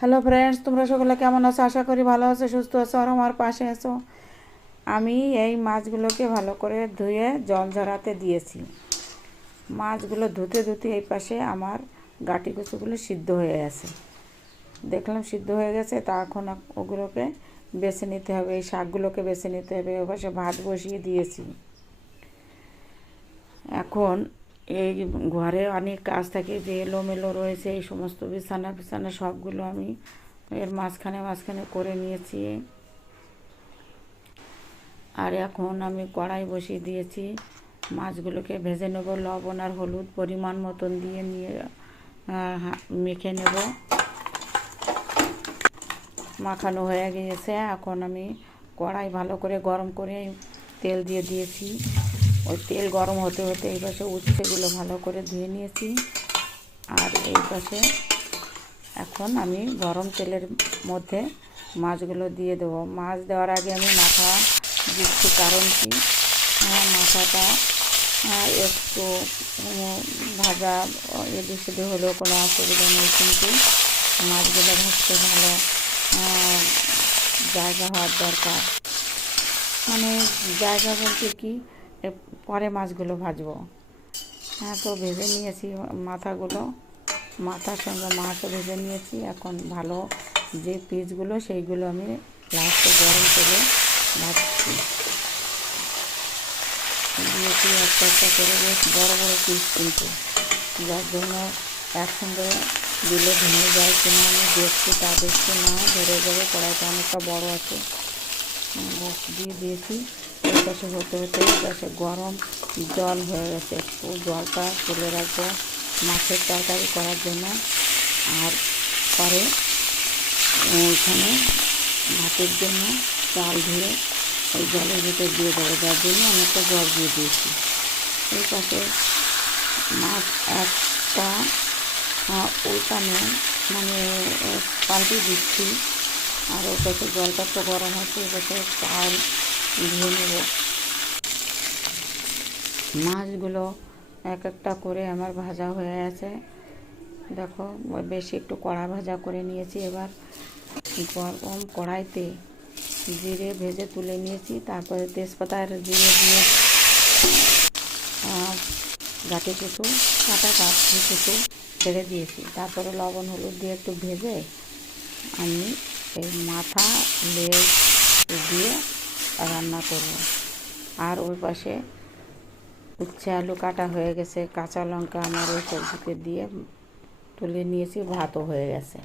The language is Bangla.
হ্যালো ফ্রেন্ডস, তোমরা সকলে কেমন আছো? আশা করি ভালো আছো, সুস্থ আছো আর আমার পাশে আছো। আমি এই মাছগুলোকে ভালো করে ধুয়ে জল ঝরাতে দিয়েছি। মাছগুলো ধুতে ধুতে এই পাশে আমার গাঁটি কচুগুলো সিদ্ধ হয়ে গেছে। দেখলাম সিদ্ধ হয়ে গেছে, তা এখন ওগুলোকে বেছে নিতে হবে, এই শাকগুলোকে বেছে নিতে হবে। ওই পাশে ভাত বসিয়ে দিয়েছি। এখন এই ঘরে অনেক কাজ থাকে, যে এলোমেলো রয়েছে, এই সমস্ত বিছানা বিছানা সবগুলো আমি এর মাঝখানে মাঝখানে করে নিয়েছি। আর এখন আমি কড়াই বসিয়ে দিয়েছি, মাছগুলোকে ভেজে নেব। লবণ আর হলুদ পরিমাণ মতন দিয়ে নিয়ে মেখে নেব। মাখানো হয়ে গিয়েছে। এখন আমি কড়াই ভালো করে গরম করে তেল দিয়ে দিয়েছি। ওই তেল গরম হতে হতে এই পাশে উচ্ছেগুলো ভালো করে ধুয়ে নিয়েছি। আর এই পাশে এখন আমি গরম তেলের মধ্যে মাছগুলো দিয়ে দেবো। মাছ দেওয়ার আগে আমি মাথা দিচ্ছি, কারণ কি মাথাটা একটু ভাজা এদিক সেদিক হলেও কোনো অসুবিধা নেই, কিন্তু মাছগুলো ভাজতে ভালো জায়গা হওয়ার দরকার। মানে জায়গা বলতে কি, পরে মাছগুলো ভাজবো। তো ভেজে নিয়েছি মাথাগুলো, মাথার সঙ্গে মাছও ভেজে নিয়েছি। এখন ভালো যে পিসগুলো সেইগুলো আমি লাস্টে গরম তেলে ভাজছি। দিয়েছি একটা একটা করে, বেশ বড়ো বড়ো পিস, কিন্তু যার জন্য একসঙ্গে দিলে ভেঙে যায় কিনা আমি দেখছি, তা দেখছি না, ধরে ধরে কড়াইটা অনেকটা বড় আছে। দিয়ে দিয়েছি। এই পাশে হতে হতে এই পাশে গরম জল হয়ে গেছে, একটু জলটা তুলে রাখবো মাছের তরকারি করার জন্য। আর পরে ওইখানে ভাতের জন্য চাল ধুয়ে ওই জলের ভিতরে দিয়ে দেবো, যার জন্য অনেকটা জল দিয়ে দিয়েছি। এই পাশে মাছ একটা উল্টানো, মানে পাল্টে দিচ্ছি। আর ওই পাশে জলটা তো গরম হচ্ছে, ওই পাশে চাল ধুয়ে নেব। মাছগুলো এক একটা করে আমার ভাজা হয়ে আছে। দেখো, বেশি একটু কড়া ভাজা করে নিয়েছি। এবার গরম কড়াইতে জিরে ভেজে তুলে নিয়েছি, তারপরে তেজপাতা আর জিরে দিয়ে গাঁটি কচু, কাটা গাঁটি কচু ছেড়ে দিয়েছি। তারপরে লবণ হলুদ দিয়ে একটু ভেজে আমি এই মাথা লেজ দিয়ে রান্না করব। আর ওই পাশে উচ্ছে আলু কাটা হয়ে গেছে, কাঁচা লঙ্কা আমার ওই সবজিতে দিয়ে তুলে নিয়েছি, ভাতও হয়ে গেছে।